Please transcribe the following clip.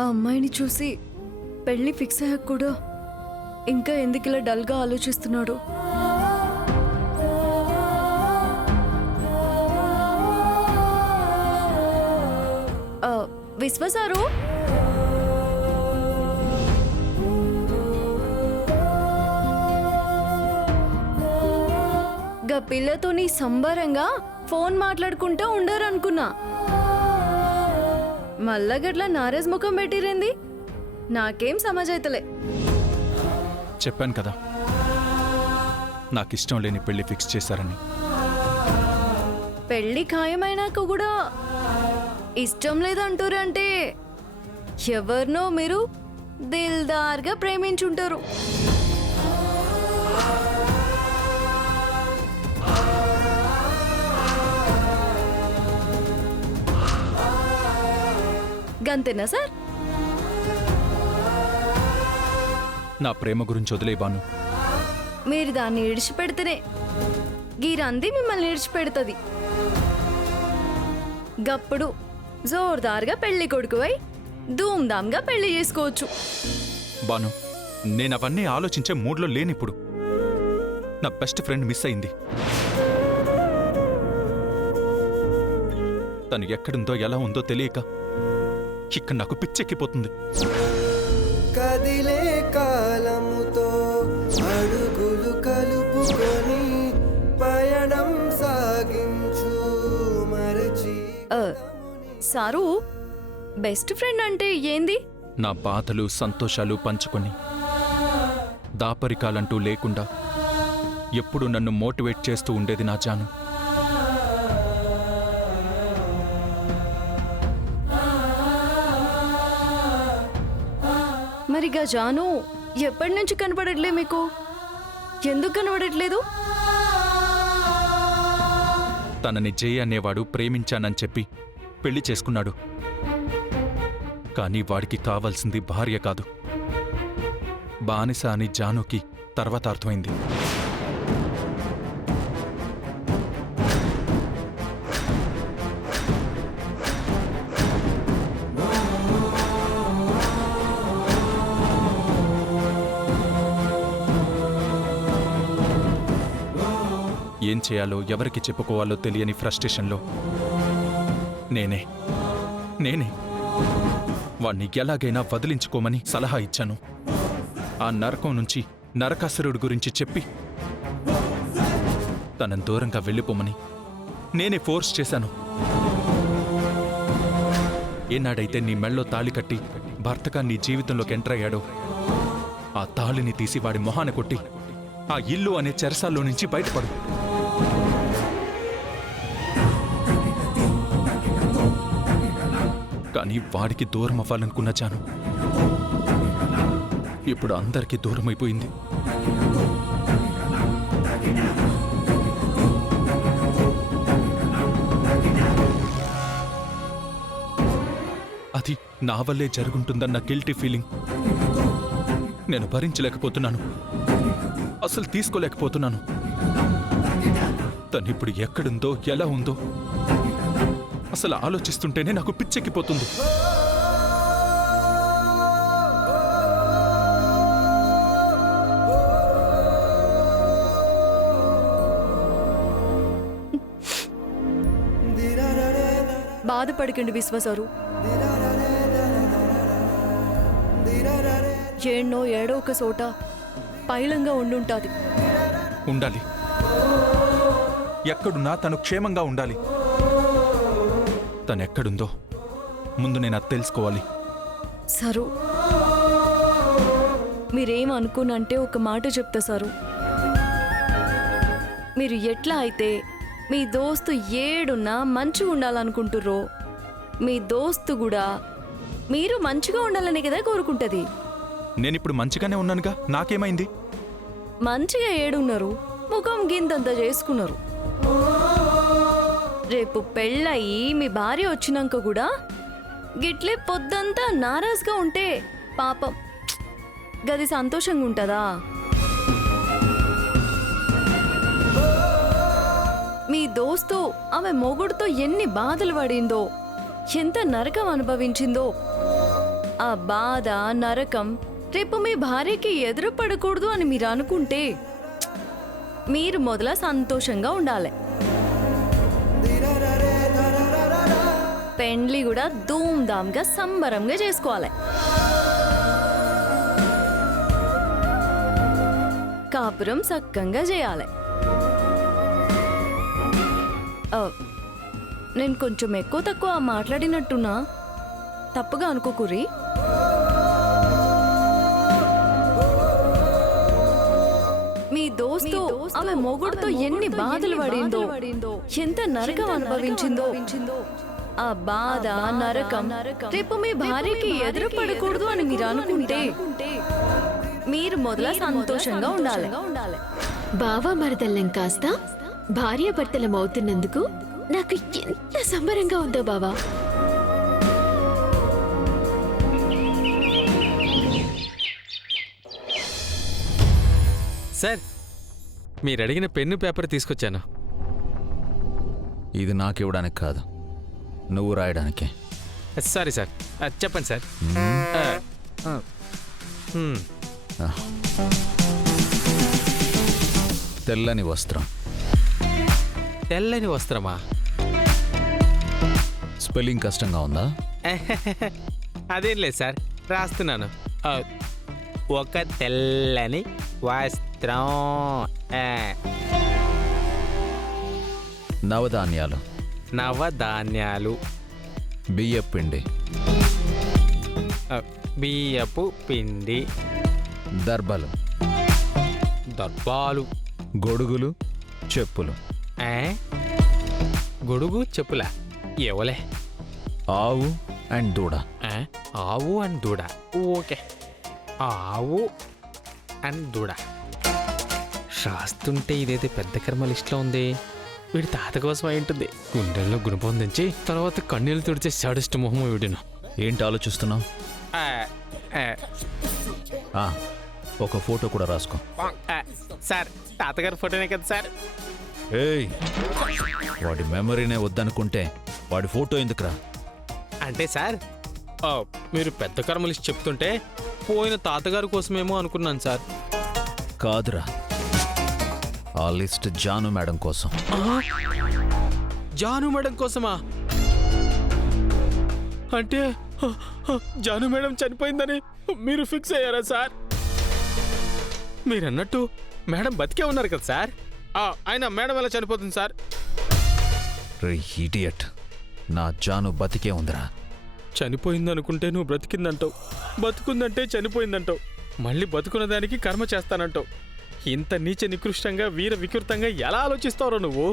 ఆ అమ్మాయిని చూసి పెళ్లి ఫిక్స్ అయ్యాక కూడా ఇంకా ఎందుకు ఇలా డల్గా ఆలోచిస్తున్నాడు? విశ్వసారు, గా పిల్లతోని సంబరంగా ఫోన్ మాట్లాడుకుంటా ఉండరనుకున్నా. మళ్ళా గట్ల నారాజ్ ముఖం పెట్టిరేంది? నాకేం సమాజైతలే. చెప్పాను కదా, నాకిష్టం లేని పెళ్లి ఫిక్స్ చేశారని. పెళ్లి ఖాయమైనాక కూడా ఇష్టం లేదంటారంటే ఎవరినో మీరు దిల్దార్గా ప్రేమించుంటారు. గంతేనా సార్? నా ప్రేమ గురించి వదిలేబాను. మీరు దాన్ని ఇడిచిపెడితేనే గీరంది మిమ్మల్ని ఇడిచిపెడుతుంది. గప్పుడు జోర్దార్గా పెళ్లి కొడుకువై ధూమ్ధామ్గా పెళ్లి చేసుకోవచ్చు. బాను, నేనవన్నీ ఆలోచించే మూడ్లో లేనిప్పుడు. నా బెస్ట్ ఫ్రెండ్ మిస్ అయింది. తను ఎక్కడుందో ఎలా ఉందో తెలియక ఇక్కడ నాకు పిచ్చెక్కిపోతుంది. కదిలే కాలముతో అడుగులు కలుపుకొని పయనం సాగించు మరచి. సారు, బెస్ట్ ఫ్రెండ్ అంటే ఏంది? నా బాధలు సంతోషాలు పంచుకొని దాపరికాలంటూ లేకుండా ఎప్పుడు నన్ను మోటివేట్ చేస్తూ ఉండేది నా జాను. మరిగా జాను ఎప్పటి నుంచి కనపడట్లే మీకు? ఎందుకు కనపడట్లేదు? తనని జయ్ అనేవాడు ప్రేమించానని చెప్పి పెళ్లి చేసుకున్నాడు. కానీ వాడికి కావాల్సింది భార్య కాదు, బానిస అని జానుకి తర్వాత అర్థమైంది. ఏం చేయాలో ఎవరికి చెప్పుకోవాలో తెలియని ఫ్రస్ట్రేషన్లో నేనే వాణ్ణి ఎలాగైనా వదిలించుకోమని సలహా ఇచ్చాను. ఆ నరకం నుంచి నరకాసురుడి గురించి చెప్పి తనను దూరంగా వెళ్ళిపోమని నేనే ఫోర్స్ చేశాను. ఏనాడైతే నీ మెళ్ళో తాళి కట్టి భర్తగా నీ జీవితంలోకి ఎంటర్ అయ్యాడో ఆ తాళిని తీసి వాడి మొహాన కొట్టి ఆ ఇల్లు అనే చెరసాల్లో నుంచి బయటపడు. కానీ వాడికి దూరం అవ్వాలనుకున్న జాను ఇప్పుడు అందరికీ దూరం అయిపోయింది. అది నా వల్లే జరుగుంటుందన్న గిల్టీ ఫీలింగ్ నేను భరించలేకపోతున్నాను, అసలు తీసుకోలేకపోతున్నాను. తనిప్పుడు ఎక్కడుందో ఎలా ఉందో అసలు ఆలోచిస్తుంటేనే నాకు పిచ్చెక్కిపోతుంది. బాధపడకండి విశ్వాసారు. ఏడో ఒక చోట పైలంగా ఉండుంటాది. ఉండాలి, ఎక్కడున్నా తను క్షేమంగా ఉండాలి. తనెక్కడుందో ముందు నేను అది తెలుసుకోవాలి. సరు, మీరేం అనుకోనంటే ఒక మాట చెప్తా సారు. మీరు ఎట్లా అయితే మీ దోస్తు ఏడున్నా మంచిగా ఉండాలనుకుంటుర్రో మీ దోస్తు కూడా మీరు మంచిగా ఉండాలని కదా కోరుకుంటుంది. నేనిప్పుడు మంచిగానే ఉన్నానుగా, నాకేమైంది? మంచిగా ఏడున్నారు, ముఖం గింతంత చేసుకున్నారు. రేపు పెళ్ళయి మీ భార్య వచ్చినాక కూడా గిట్లే పొద్దంతా నారాజ్గా ఉంటే పాపం గది సంతోషంగా ఉంటుందా? మీ దోస్తు ఆమె మొగుడుతో ఎన్ని బాధలు పడిందో, ఎంత నరకం అనుభవించిందో ఆ బాధ నరకం రేపు మీ భార్యకి ఎదురు పడకూడదు అని మీరు అనుకుంటే మీరు మొదల సంతోషంగా ఉండాలి. పెండ్లి కూడా ధూమ్ధామ్గా సంబరంగా చేసుకోవాలి. కాపురం సక్కంగా చేయాలి. నేను కొంచెం ఎక్కువ తక్కువ మాట్లాడినట్టున్నా తప్పుగా అనుకోకుర్రి. మీ దోస్తు ఆమె మొగుడుతో ఎన్ని బాధలు పడిందో, ఎంత నరకం అనుభవించిందో, ఆ బాధ నరకం రేపు మీ భార్యకి ఎదురు పడకూడదు అని మీరు అనుకుంటే మీరు మొదల సంతోషంగా ఉండాలి. బావా మరదల్లం కాస్త భార్యాభర్తలం అవుతున్నందుకు నాకు ఎంత సంబరంగా ఉందో బావా. సార్, మీరు అడిగిన పెన్ను పేపర్ తీసుకొచ్చాను. ఇది నాకు ఇవ్వడానికి కాదు, నువ్వు రాయడానికి. సారీ సార్, చెప్పండి సార్. తెల్లని వస్త్రం. తెల్లని వస్త్రమా? స్పెల్లింగ్ కష్టంగా ఉందా? అదేం లేదు సార్, రాస్తున్నాను. ఒక తెల్లని వస్త్రం. నవధాన్యాలు. నవధాన్యాలు. బియ్యపు పిండి. బియ్యపు పిండి. దర్బలు. దర్బాలు. గొడుగులు, చెప్పులు. గొడుగు చెప్పుల ఎవలే? ఆవు అండ్ దూడ. ఆవు అండ్ దూడ. ఓకే, ఆవు అండ్ దూడ. రాస్తుంటే ఇదైతే పెద్ద కర్మ లిస్ట్లో ఉంది. వీడి తాత కోసం అయి ఉంటుంది. గుండెల్లో గుణపొందించి తర్వాత కన్నీళ్ళు తుడిచే సాడిస్ట్ మొహం వీడిను. ఏంటి ఆలోచిస్తున్నావు? ఒక ఫోటో కూడా రాసుకో. సార్, తాతగారి ఫోటోనే కదా సార్. ఏయ్, వాడి మెమరీనే వద్దనుకుంటే వాడి ఫోటో ఎందుకురా? అంటే సార్, మీరు పెద్ద కర్మ లిస్ట్ చెప్తుంటే పోయిన తాతగారి కోసమేమో అనుకున్నాను సార్. కాదురా, ఆ లిస్ట్ జాను మేడం కోసం. జాను మేడం కోసమా? అంటే జాను మేడం చనిపోయిందని మీరు ఫిక్స్ అయ్యారా సార్? మీరన్నట్టు మేడం బతికే ఉన్నారు కదా సార్. ఆయన మేడం ఎలా చనిపోతుంది సార్? రే ఇడియట్, నా జాను బతికే ఉందిరా. చనిపోయిందనుకుంటే నువ్వు బ్రతికిందంటావు, బతుకుందంటే చనిపోయిందంటావు, మళ్ళీ బతుకున్న దానికి కర్మ చేస్తానంటావు. ఇంత నీచ నికృష్టంగా వీర వికృతంగా ఎలా ఆలోచిస్తావురా నువ్వు?